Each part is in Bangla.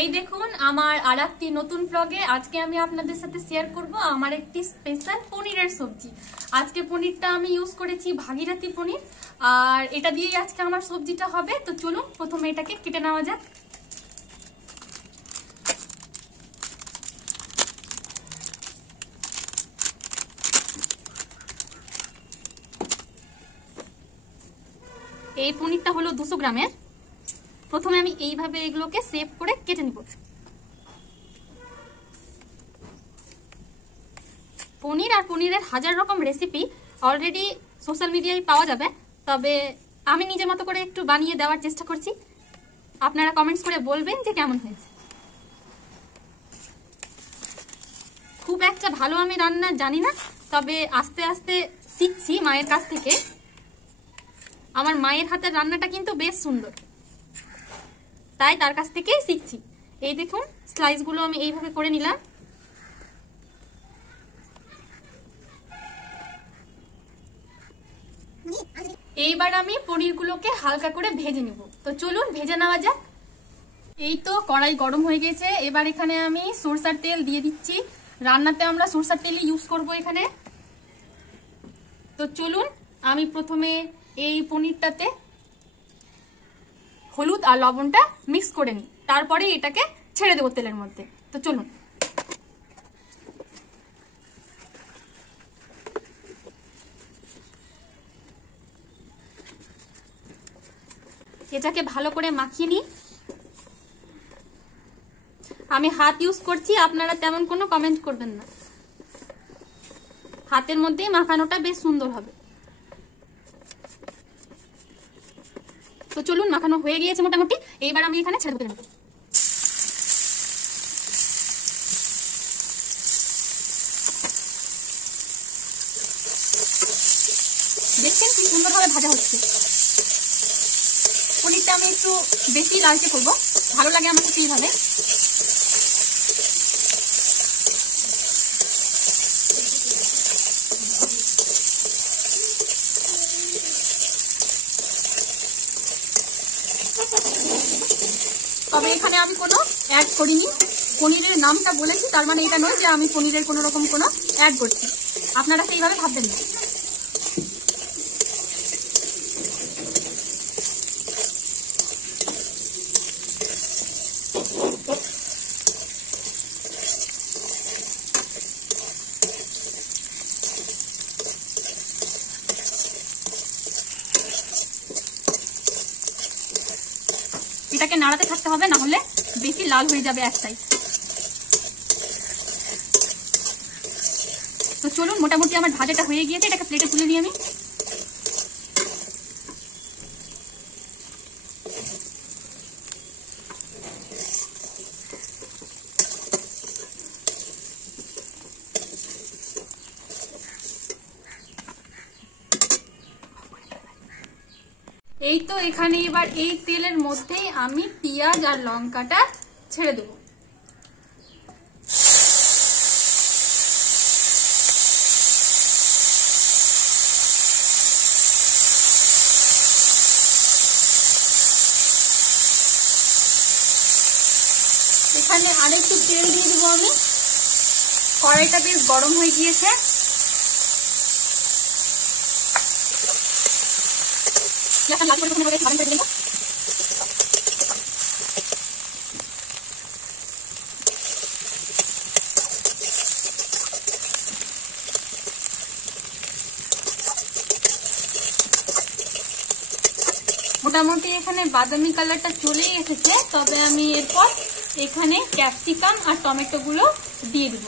এই দেখুন আমার আরেকটি নতুন ব্লগে আজকে আমি আপনাদের সাথে শেয়ার করব আমার একটি স্পেশাল পনিরের সবজি। আজকে পনিরটা আমি ইউজ করেছি ভাগীরথী পনির, আর এটা দিয়েই আজকে আমার সবজিটা হবে। তো চলুন প্রথমে এটাকে কেটে নেওয়া যাক। এই পনিরটা হলো 200 গ্রামের। প্রথমে আমি এইভাবে এগুলোকে সেভ করে কেটে নিব। পনির আর পনিরের হাজার রকম রেসিপি অলরেডি সোশ্যাল মিডিয়ায় পাওয়া যাবে, তবে আমি নিজের মতো করে একটু বানিয়ে দেওয়ার চেষ্টা করছি। আপনারা কমেন্টস করে বলবেন যে কেমন হয়েছে। খুব একটা ভালো আমি রান্না জানি না, তবে আস্তে আস্তে শিখছি মায়ের কাছ থেকে। আমার মায়ের হাতের রান্নাটা কিন্তু বেশ সুন্দর, তাই তার কাছ থেকেই শিখছি। এই দেখুন স্লাইসগুলো আমি এইভাবে করে নিলাম। এইবার আমি পনিরগুলোকে হালকা করে ভেজে নেব। তো চলুন ভেজে নেওয়া যাক। এই তো কড়াই গরম হয়ে গেছে। এবার এখানে আমি সরষের তেল দিয়ে দিচ্ছি। রান্নাতে আমরা সরষের তেলই ইউজ করব এখানে। তো চলুন আমি প্রথমে এই পনিরটাতে হলুদ আর লবণটা মিক্স করে নিই, তারপরে এটাকে ছেড়ে দেবো তেলের মধ্যে। তো চলুন। এটাকে ভালো করে মাখিয়ে নিই। আমি হাত ইউজ করছি, আপনারা তেমন কোনো কমেন্ট করবেন না। হাতের মধ্যেই মাখানোটা বেশ সুন্দর হবে। তো চলুন, মাখানো হয়ে গিয়েছে মোটামুটি। এইবার আমি এখানে ছেড়ে দেব। দেখছেন কি সুন্দরভাবে ভাজা হচ্ছে। পনিরটা আমি একটু বেশি লালচে করবো, ভালো লাগে আমাকে সেইভাবে। তবে এখানে আমি কোনো অ্যাড করিনি। পনিরের নামটা বলেছি, তার মানে এটা নয় যে আমি পনিরের কোনো রকম কোনো অ্যাড করছি। আপনারা সেইভাবে ভাববেন না। এটাকে নাড়াতে থাকতে হবে, না হলে বেশি লাল হয়ে যাবে এক সাইড। তো চলুন, মোটামুটি আমার ভাজাটা হয়ে গিয়েছে। এটাকে প্লেটে তুলে নিই আমি। এই তো এখানে এবার এই তেলের মধ্যেই আমি পেঁয়াজ আর লঙ্কাটা ছেড়ে দেব। এখানে আরেকটু তেল দিয়ে দেবো আমি। কড়াইটা বেশ গরম হয়ে গিয়েছে। মোটামুটি এখানে বাদামি কালারটা চলেই এসেছে। তবে আমি এরপর এখানে ক্যাপসিকাম আর টমেটো গুলো দিয়ে দেব।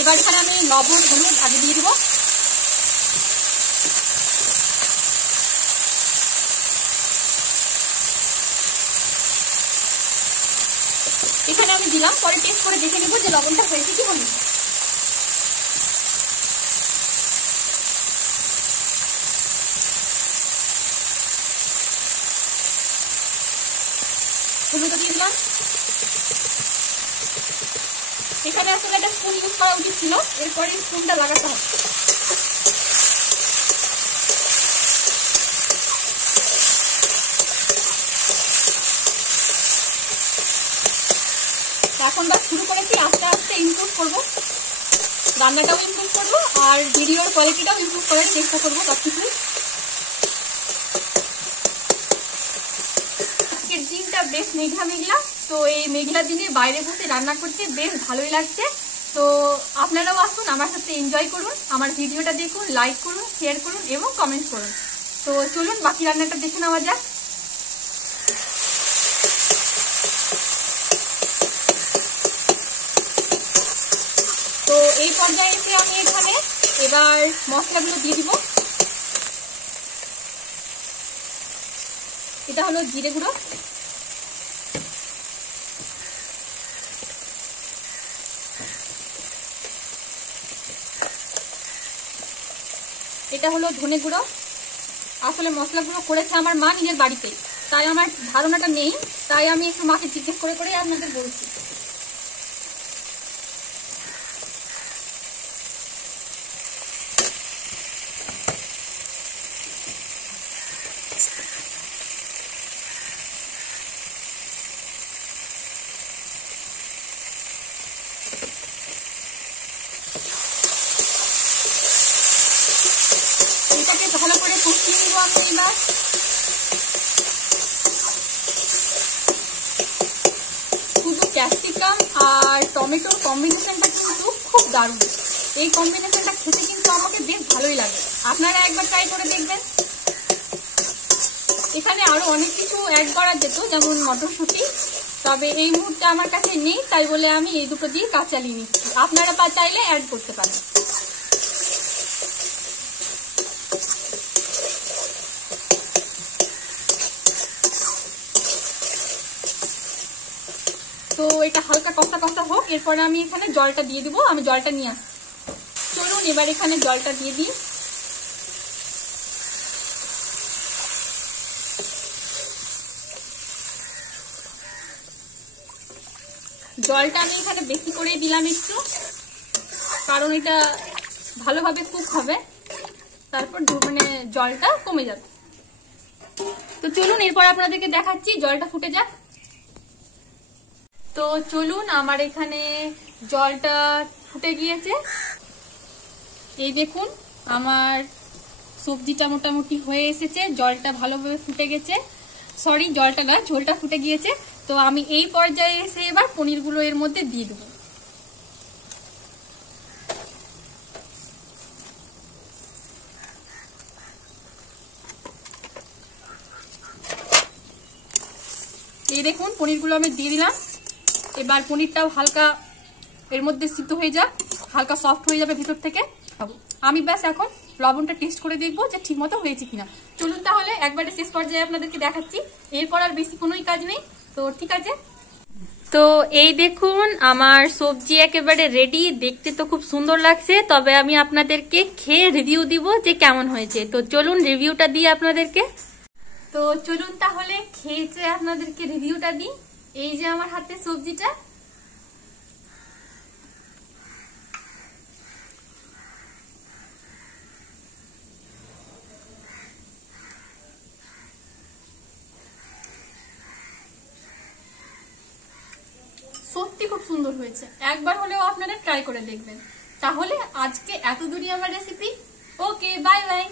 এবার এখানে আমি লবণ হলুদ আগে দিয়ে দেবো। এখানে আমি দিলাম, পরে টেস্ট করে দেখে নেবো যে লবণটা হয়েছে কি হয়নি। হলুদ দিয়ে দিলাম। এখানে আসলে একটা স্পুন ইউজ করা উচিত ছিল, এরপরে স্পুনটা লাগাতে হবে। এখন বাস শুরু করেছি, আস্তে আস্তে ইমপ্রুভ করবো, রান্নাটাও ইমপ্রুভ করবো আর ভিডিওর কোয়ালিটিটাও ইমপ্রুভ করার চেষ্টা করবো সবকিছু। আজকের দিনটা বেশ মেঘলা মেঘলা, তো এই মেঘলা দিনে বাইরে বসে রান্না করতে বেশ ভালোই লাগছে। তো আপনারাও আসুন, আমার সাথে এনজয় করুন, আমার ভিডিওটা দেখুন, লাইক করুন, শেয়ার করুন এবং কমেন্ট করুন। তো চলুন বাকি রান্নাটা দেখে নেওয়া যাক। তো এই পর্যায়ে এসে আমি এখানে এবার মশলাগুলো দিয়ে দিব। এটা হলো জিরে গুঁড়ো, এটা হলো ধনে গুঁড়ো। আসলে মশলাগুলো করেছে আমার মা নিজের বাড়িতে, তাই আমার ধারণাটা নেই, তাই আমি একটু মাকে জিজ্ঞেস করে করে আপনাদের বলছি। এটাকে ভালো করে কষিয়ে নিব আমি এবার। শুধু ক্যাপসিকাম আর টমেটোর কম্বিনেশনটা কিন্তু খুব দারুণ, এই কম্বিনেশনটা খেতে কিন্তু আমাকে বেশ ভালোই লাগে, আপনারা একবার ট্রাই করে দেখবেন। এখানে আরো অনেক কিছু অ্যাড করা যেত, যেমন মটরশুঁটি, তবে এই মুহূর্তে আমার কাছে নেই, তাই বলে আমি এই দুটো দিয়ে কাজ চালিয়ে নিচ্ছি, আপনারা চাইলে অ্যাড করতে পারেন। তো এটা হালকা কষা কষা হোক, এরপরে আমি এখানে জলটা দিয়ে দিব, আমি জলটা নিয়ে আসি। চলুন এবার এখানে জলটা দিয়ে দিই। জলটা আমি এখানে বেশি করেই দিলাম একটু, কারণ এটা ভালোভাবে কুক হবে, তারপর মানে জলটা কমে যাবে। তো চলুন এরপর আপনাদেরকে দেখাচ্ছি, জলটা ফুটে যাক। তো চলুন আমার এখানে জলটা ফুটে গিয়েছে, এই দেখুন আমার সবজিটা মোটামুটি হয়ে এসেছে, জলটা ভালোভাবে ফুটে গেছে, সরি জলটা না, ঝোলটা ফুটে গিয়েছে। তো আমি এই পর্যায়ে এসে এবার পনিরগুলো এর মধ্যে দিয়ে দেবো। এই দেখুন পনিরগুলো আমি দিয়ে দিলাম, এবার পনিরটাও হালকা এর মধ্যে সিদ্ধ হয়ে যাক, হালকা সফট হয়ে যাবে ভিতর থেকে। আমি ব্যাস এখন লবণটা টেস্ট করে দেখবো যে ঠিক মতো হয়েছে কিনা। চলুন তাহলে একবারে শেষ পর্যায়ে আপনাদেরকে দেখাচ্ছি, এরপর আর বেশি কোনোই কাজ নেই। তো ঠিক আছে, তো এই দেখুন আমার সবজি একেবারে রেডি, দেখতে তো খুব সুন্দর লাগছে, তবে আমি আপনাদেরকে খেয়ে রিভিউ দিব যে কেমন হয়েছে। তো চলুন রিভিউটা দিই আপনাদেরকে। তো চলুন তাহলে খেয়েছে আপনাদেরকে রিভিউটা দিই। এই যে আমার হাতে সবজিটা, সত্যি খুব সুন্দর হয়েছে, একবার হলেও আপনারা ট্রাই করে দেখবেন। তাহলে আজকে এত দূরই আমার রেসিপি। ওকে, বাই বাই।